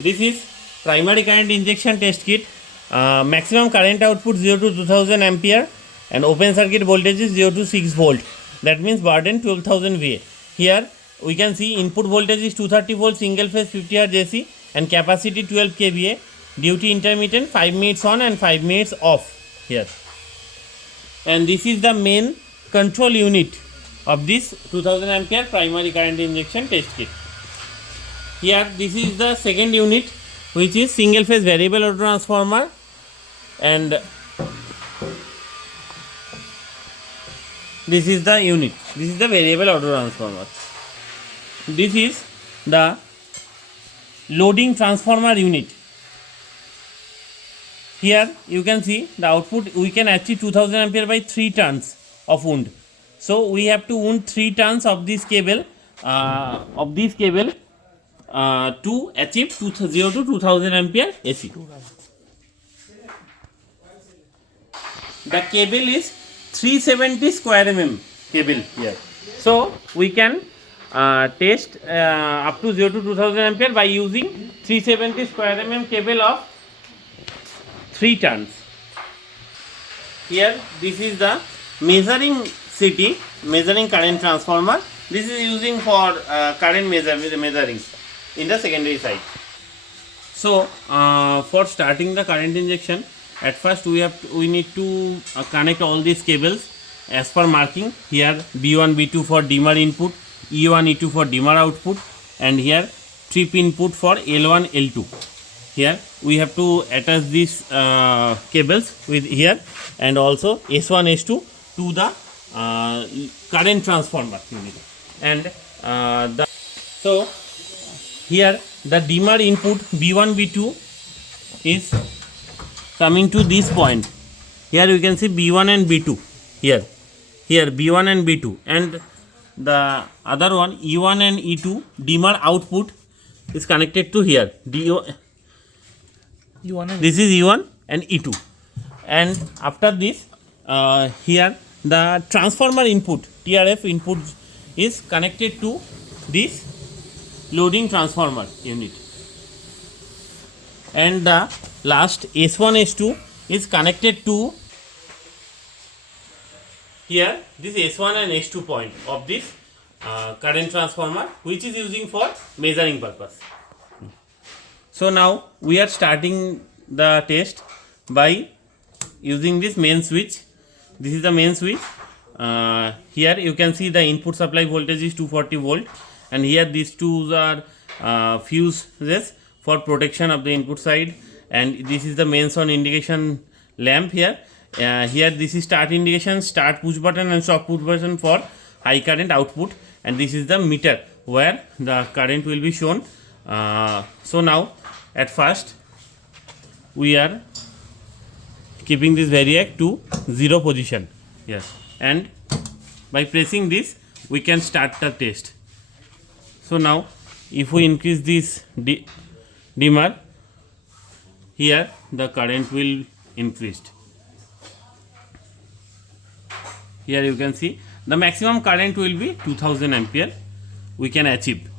This is primary current injection test kit. Maximum current output 0 to 2000 ampere and open circuit voltage is 0 to 6 volt. That means burden 12,000 VA. Here we can see input voltage is 230 volt single phase 50 Hz AC and capacity 12 kVA. Duty intermittent 5 minutes on and 5 minutes off here. And this is the main control unit of this 2000 ampere primary current injection test kit. Here this is the second unit, which is single phase variable auto transformer, and this is the unit. This is the variable auto transformer. This is the loading transformer unit. Here you can see the output. We can achieve 2000 ampere by 3 turns of wound. So we have to wound 3 turns of this cable to achieve 0 to 2000 ampere AC. The cable is 370 square mm cable here. So we can test up to 0 to 2000 ampere by using 370 square mm cable of 3 turns. Here this is the measuring CT, measuring current transformer. This is using for current measuring in the secondary side. So for starting the current injection, at first we need to connect all these cables as per marking. Here B1 B2 for dimmer input, E1 E2 for dimmer output, and here trip input for L1 L2. Here we have to attach these cables with here, and also S1 S2 to the current transformer unit. And so here the dimmer input B1 B2 is coming to this point. Here you can see B1 and B2 here B1 and B2, and the other one E1 and E2 dimmer output is connected to here. This is E1 and E2, and after this here the transformer input TRF input is connected to this loading transformer unit, and the last S1 S2 is connected to here this S1 and S2 point of this current transformer, which is using for measuring purpose. So now we are starting the test by using this main switch. This is the main switch. Here you can see the input supply voltage is 240 volt, and here these two are fuses for protection of the input side, and this is the mains on indication lamp here. Here this is start indication, start push button, and stop push button for high current output, and this is the meter where the current will be shown. So now at first we are keeping this variac to 0 position. Yes, and by pressing this we can start the test. So now if we increase this dimmer, here the current will increase. Here you can see the maximum current will be 2000 ampere we can achieve.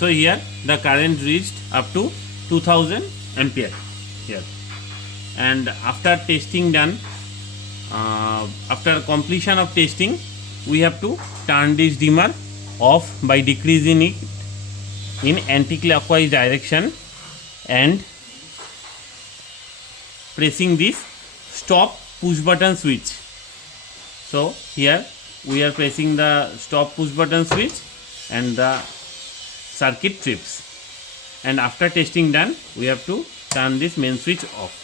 So here the current reached up to 2000 ampere here, and after testing done, after completion of testing, we have to turn this dimmer off by decreasing it in anti-clockwise direction and pressing this stop push button switch. So here we are pressing the stop push button switch and the circuit trips, and after testing done we have to turn this main switch off.